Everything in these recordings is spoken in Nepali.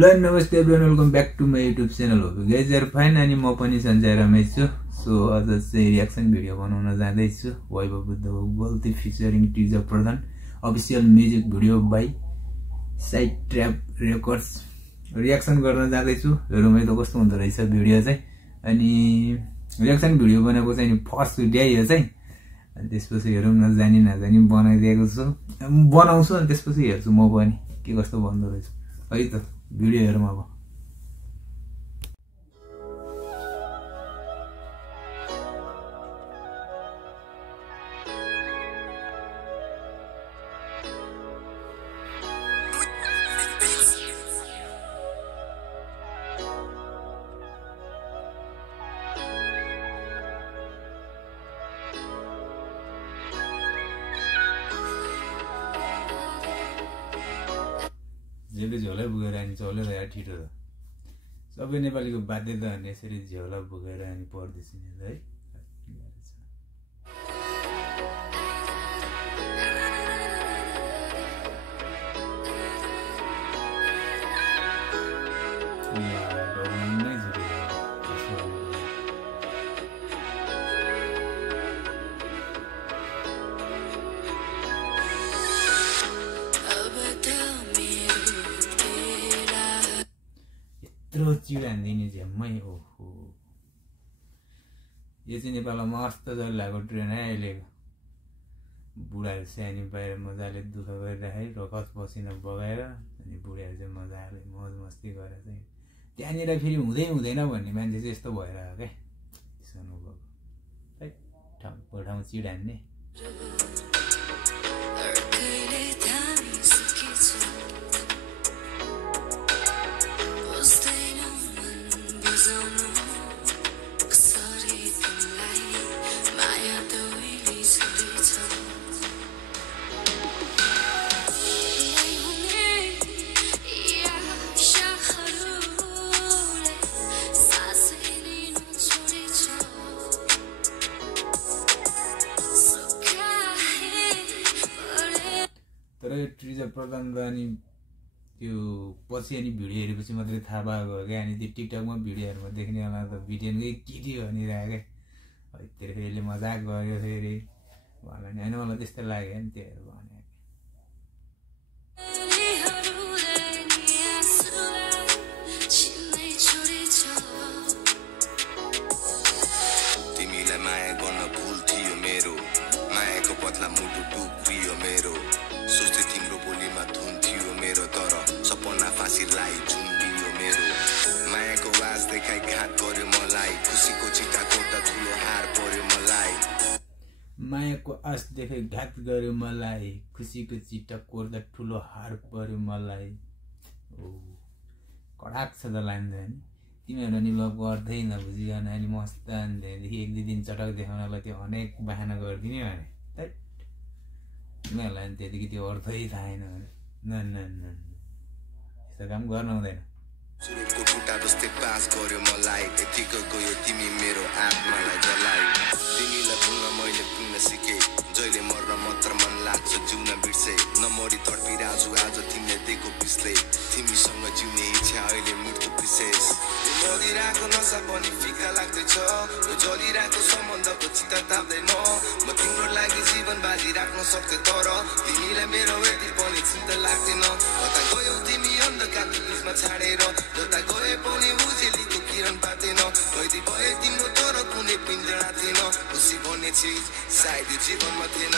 हेलो नमस्ते everyone, welcome back to my YouTube channel हो गाइज आर फाइन। अनि म पनि सञ्जय रमेश छु। सो आज चाहिँ रियाक्सन भिडियो बनाउन जाँदैछु। Vaibhav Buddha Galti featuring Teejar Pradhan official music video by side trap records reaction गर्न जाँदैछु। हेरौँ है त कस्तो हुँदो रहेछ भिडियो चाहिँ। अनि रियाक्सन भिडियो बनाएको चाहिँ फर्स्ट डे यो चाहिँ। अनि त्यसपछि हेरौँ नजानी नजानी बनाइदिएको छु, बनाउँछु अनि त्यसपछि हेर्छु म पनि के कस्तो बन्दो रहेछ है त। भिडियो हेरौँ अब। जेले झोला बोकेर अनि चलेर या ठिटो त सबै नेपालीको बाध्यता भने यसरी झोला बोकेर अनि पर्दैछ नि है। यत्रो चिड हान्दिने झ्याम्मै ओहो, यो चाहिँ नेपालमा मस्त चलिरहेको ट्रेन है अहिलेको। बुढाहरू सानी बाहिर मजाले दुःख गरिराखे रगत पसिना बगाएर अनि बुढाहरू चाहिँ मजाले मौज मस्ती गरेर चाहिँ त्यहाँनिर फेरि हुँदै हुँदैन भन्ने मान्छे चाहिँ यस्तो भइरहेको क्या। त्यसो अनुभव है, ठाउँ चिड हान्ने। तर यो टिजर प्रदान अनि त्यो पछि अनि भिडियो हेरेपछि मात्रै थाहा भएको क्या। अनि त्यो टिकटकमा भिडियोहरूमा देख्नेवाला त भिडियोकै केटी भनिरहेको क्या। है त्यसले मजाक गर्यो फेरि भन्यो नि होइन, मलाई त्यस्तो लाग्यो नि त्यो भने। तिमीलाई माया गर्न भुल थियो मेरो, मायाको पतला मुटु टुक्रियो मेरो, सोच्दै तिम्रो बोलीमा धुन थियो मेरो, तर सपना फाँसीलाई झुन्डियो मेरो। मायाको वास देखाइ घात गर्यो मलाई, खुसीको चिटा कोर्दा ठुलो हार पर्यो मलाई। मायाको आश देखाइ घात गर्यो मलाई, खुसीको चिटा कोर्दा ठुलो हार पर्यो मलाई। ओ कडाक छ त लान्छ नि तिमीहरू नि लभ गर्दै नबुझिकन अनि मस्त त्यहाँदेखि एक दुई दिन चटक देखाउनलाई त्यो अनेक बाहना गरिदिने भने है तिमीहरूलाई नि त्यतिकै त्यो अर्थै थाहा छैन भने यस्तो काम गर्न हुँदैन। सुरुको खुट्टा जस्तै पास गर्यो मलाई, यतिको गयो तिमी मेरो आत्मालाई जलाइ। तिमीलाई भुल्न मैले पुग्न सिकेँ, जहिले मर्न मात्र मन लाग्छ जिउन बिर्से। नमरी तडपिराजु आज तिमीले दिएको पिसले, तिमीसँग जिउने इच्छा अहिले मृत्यु विशेष। मदिराको नसा पनि फिका लाग्दैछ, यो जलिरहेको सम्बन्धको चित्त ताप्दैन। म तिम्रो लागि जीवन बाजी राख्न सक्थेँ, तर तिमीलाई मेरो यति पनि चिन्ता लाग्दैन। कता गयौ तिमी अन्धकारको बिचमा छाडेर, जता गए पनि उजेलीको किरण पातेन। कैदी भए तिम्रो तर कुनै पिञ्जरा थिएन, खुसी भन्ने चिज सायद यो जीवनमा थिएन।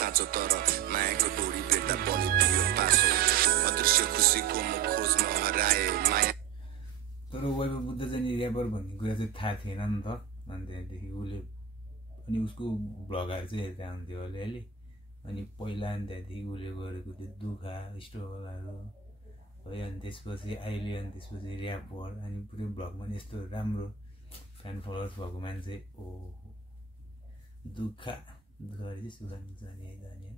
साँचो तर मायाको डोरी बेर्दा पनि दियो पासो अदृश्य खुसीको म खोजमा हराए माया तर वैभव बुद्ध चाहिँ ऱ्यापर भन्ने कुरा चाहिँ थाहा थिएन नि त अनि त्यहाँदेखि उसले अनि उसको भ्लगहरू चाहिँ हेर्दा हुन्थ्यो अलिअलि अनि पहिला अनि त्यहाँदेखि उसले गरेको त्यो दुःख स्ट्रगलहरू है अनि त्यसपछि अहिले अनि त्यसपछि ऱ्यापर अनि पुरै भ्लगमा पनि यस्तो राम्रो फ्यान फलोवर्स भएको मान्छे ओ दुःख गरेपछि सुख जाने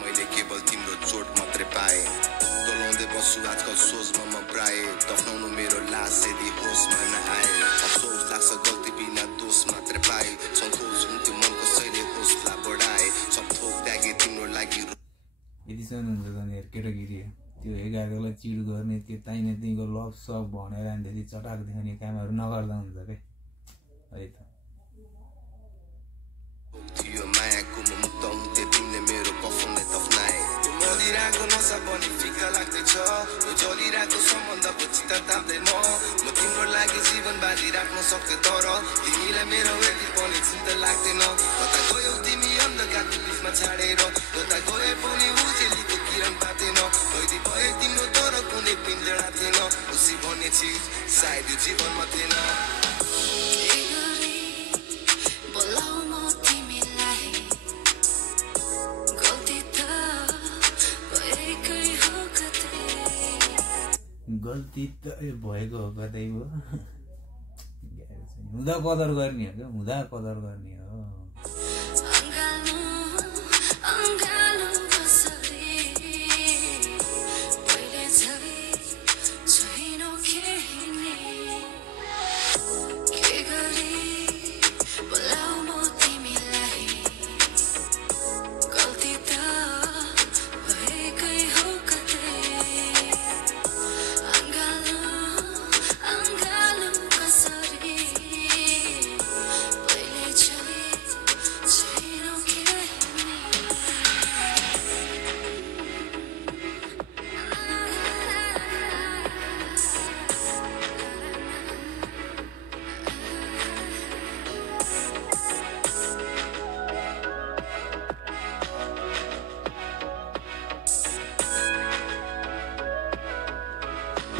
मैले केवल तिम्रो चोट मात्रै पाएँ डोलाउँदै बस्छु आजकल सोचमा म प्राय दफनाउनु मेरो लास यदि होसमा नआए अफसोस लाग्छ गल्ती बिना दोष मात्रै पाए सङ्कोच हुन्थ्यो मन कसैले होसलाई बढाए सब थोक त्यागे तिम्रो लागि यतिसम्म हुन्छ भने केटाकेटी त्यो एघारलाई चिड गर्ने त्यो ताइने त्यहीँको लभ सब भनेर अनि त्यति चटाक देखाउने कामहरू नगर्दा हुन्छ क्या है त थियो मायाको म मुक्त हुन्थे तिमीले मेरो कफनलाई दफनाए मदिराको नसा पनि फिका लाग्दैछ यो जलिरहेको सम्बन्धको चिता ताप्दै म तिम्रो लागि जीवन बाँधी राख्न सक्थे तर तिमीलाई मेरो यति पनि चिन्ता लाग्दैन कता गयौ तिमी अन्धकारको बिचमा छाडेर कता गए पनि उजेलीको किरण पातेन कैदी भए तिम्रो तर कुनै पिञ्जरा थिएन खुसी भन्ने चिज सायद यो जीवनमा थिएन गल्ती त भएको हो कतै हो हुँदा कदर गर्ने हो क्या हुँदा कदर गर्ने हो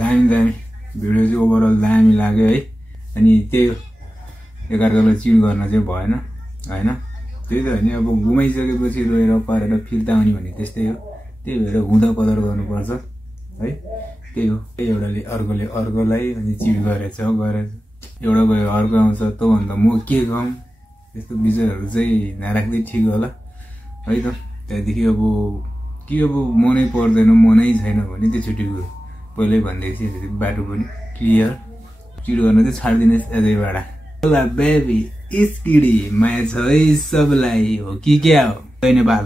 दामी भिडियो चाहिँ ओभरअल दामी लाग्यो है अनि त्यही हो एकाअर्कालाई चिड गर्न चाहिँ भएन होइन त्यही त होइन अब घुमाइसकेपछि रोएर परेर फिर्ता आउने भने त्यस्तै हो त्यही भएर हुँदा कदर गर्नुपर्छ है त्यही हो एउटाले अर्कोलाई अनि चिड गरेछ एउटा गयो अर्को आउँछ तँभन्दा म के गाउँ यस्तो विषयहरू चाहिँ नराख्दै ठिक होला है त त्यहाँदेखि अब के अब मनै पर्दैन मनै छैन भने त्यो छुट्टी गयो पहिल्यै भनिदिएपछि बाटो पनि क्लियर चिड गर्न चाहिँ छाडिदिनुहोस् अझैबाट ल बेबी इस्किडी माया छ है सबलाई हो कि क्या हो नेपाल।